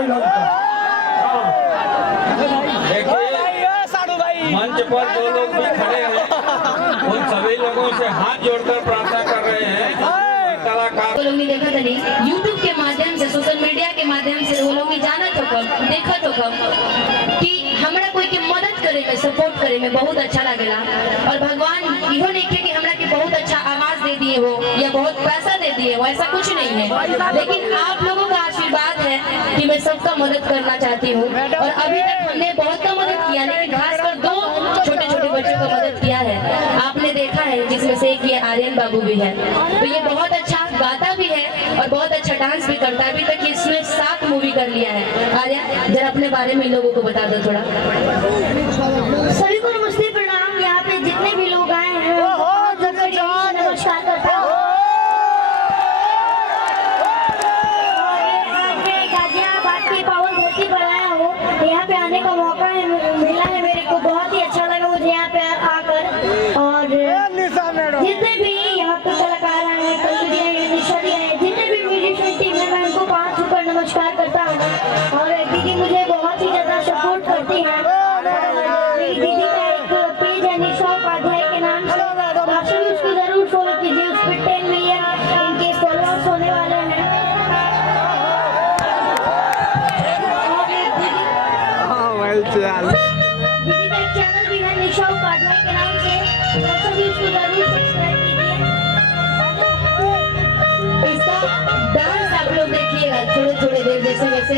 कोई लगता। मंच पर जो लोग भी खड़े हैं उन सभी लोगों से हाथ जोड़कर प्रार्थना कर रहे हैं कलाकार। वो लोग नहीं देखा था नहीं, यूट्यूब के माध्यम से, सोशल मीडिया के माध्यम से वो लोग नहीं जाना तो कब देखा तो कब कि हमरा कोई के मदद करे में, सपोर्ट करे में बहुत अच्छा लगेला। और भगवान इहो नहीं थे कि हमरा के बहुत अच्छा आवाज दे दिए हो या बहुत पैसा दे दिए हो, ऐसा कुछ नहीं है। लेकिन आप लोगों का आशीर्वाद है कि मैं सबका मदद करना चाहती हूँ। और अभी तक हमने बहुत का मदद किया, लेकिन खासकर 2 छोटे छोटे बच्चों को मदद किया है, आपने देखा है, जिसमें से एक ये आर्यन बाबू भी है। तो ये बहुत अच्छा गाता भी है और बहुत अच्छा डांस भी करता है। अभी तक इसमें 7 मूवी कर लिया है। आर्यन जरा अपने बारे में लोगों को बता दो थोड़ा। सभी को नमस्ते, प्रणाम। यहाँ पे जितने भी लोग आए हैं नमस्कार करता हूँ। गाजियाबाद की पावन धरती पर आया हूँ, यहाँ पे आने का मौका मिला है मेरे को, बहुत ही अच्छा लगा मुझे यहाँ पे आकर। और जितने भी यहाँ पे कलाकार आए हैं, जितने भी म्यूजिशियन टीम है, मैं उनको 5 ऊपर नमस्कार करता हूँ। और दीदी मुझे बहुत ही ज्यादा सपोर्ट करती है। दीदी का एक पेज है निशा उपाध्याय के नाम से, आप सभी उसको जरूर फॉलो कीजिए। उस पर 10 मिलियन इनके फॉलोअर्स होने वाले हैं। दीदी का एक चैनल भी है निशा उपाध्याय के नाम से, आप सभी उसको जरूर सब्सक्राइब कीजिए। इसका डांस आप लोग देखिएगा थोड़े थोड़े देर, जैसे वैसे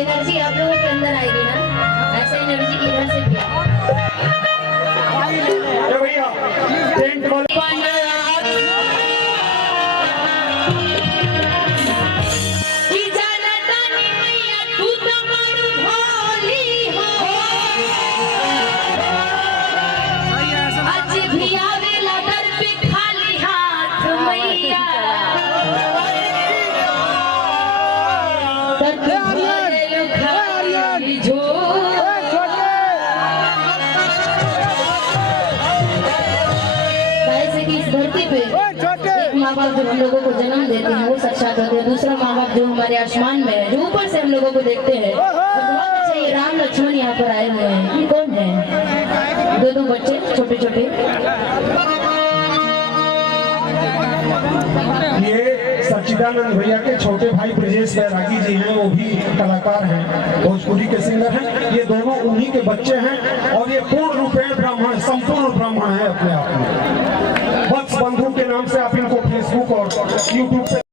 एनर्जी आप लोगों के अंदर आएगी ना, ऐसे एनर्जी इधर से भी भैया टेंट वाले माँ बाप जो हम लोगों को जन्म देते हैं वो साक्षात होते हैं। दूसरा माँ बाप जो हमारे आसमान में है, जो ऊपर से हम लोगों को देखते हैं। बहुत अच्छे ये राम लक्ष्मण यहाँ पर आए हुए हैं। ये कौन है? 2 बच्चे छोटे छोटे। ये सच्चिदानंद भैया के छोटे भाई ब्रजेश बैरागी जी हैं, वो भी कलाकार हैं, भोजपुरी के सिंगर हैं। ये दोनों उन्हीं के बच्चे हैं और ये पूर्ण रूपेण ब्राह्मण, संपूर्ण ब्राह्मण है अपने आप में। वत्स बंधु के नाम से आप इनको फेसबुक और यूट्यूब पे